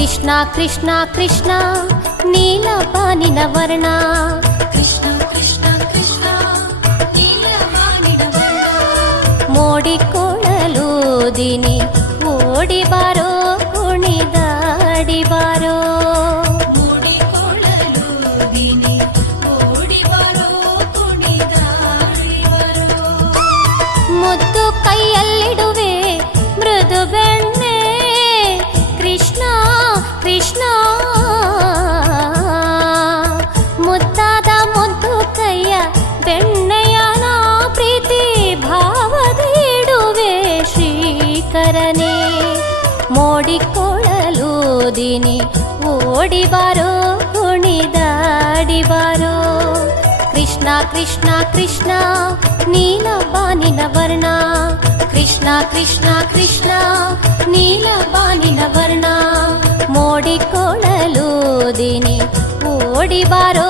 కృష్ణ కృష్ణ కృష్ణ నీలపానిన వర్ణ కృష్ణ కృష్ణ కృష్ణ నీలవానిన వర్ణ మోడి కోళలు దిని ಓಡಿ ಬಾರೋ ಕುಣಿದಾಡಿ ಬಾರೋ ಬೆಣ್ಣೆಯ ನಾ ಪ್ರೀತಿ ಭಾವದಿಡುವೆ ಶ್ರೀಕರನೇ ಮೋಡಿಕೊಳ್ಳಲು ದಿನಿ ಓಡಿ ಬಾರೋ ಕುಣಿದಾಡಿ ಬಾರೋ ಕೃಷ್ಣ ಕೃಷ್ಣ ಕೃಷ್ಣ ನೀಲ ಬಾನಿನ ವರ್ಣ ಕೃಷ್ಣ ಕೃಷ್ಣ ಕೃಷ್ಣ ನೀಲ ಬಾನಿನ ವರ್ಣ ಮೋಡಿಕೊಳ್ಳಲು ದಿನಿ ಓಡಿ ಬಾರೋ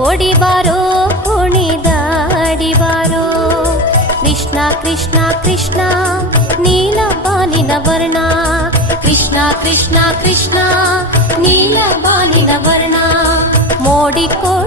ಓಡಿ ಬಾರೋ ಕುಣಿದಾಡಿ ಬಾರೋ ಕೃಷ್ಣ ಕೃಷ್ಣ ಕೃಷ್ಣ ನೀಲ ಬಾನಿನ ವರ್ಣ ಕೃಷ್ಣ ಕೃಷ್ಣ ಕೃಷ್ಣ ನೀಲ ಬಾನಿನ ವರ್ಣ ಮೋಡಿಕೊಳ್ಳಲು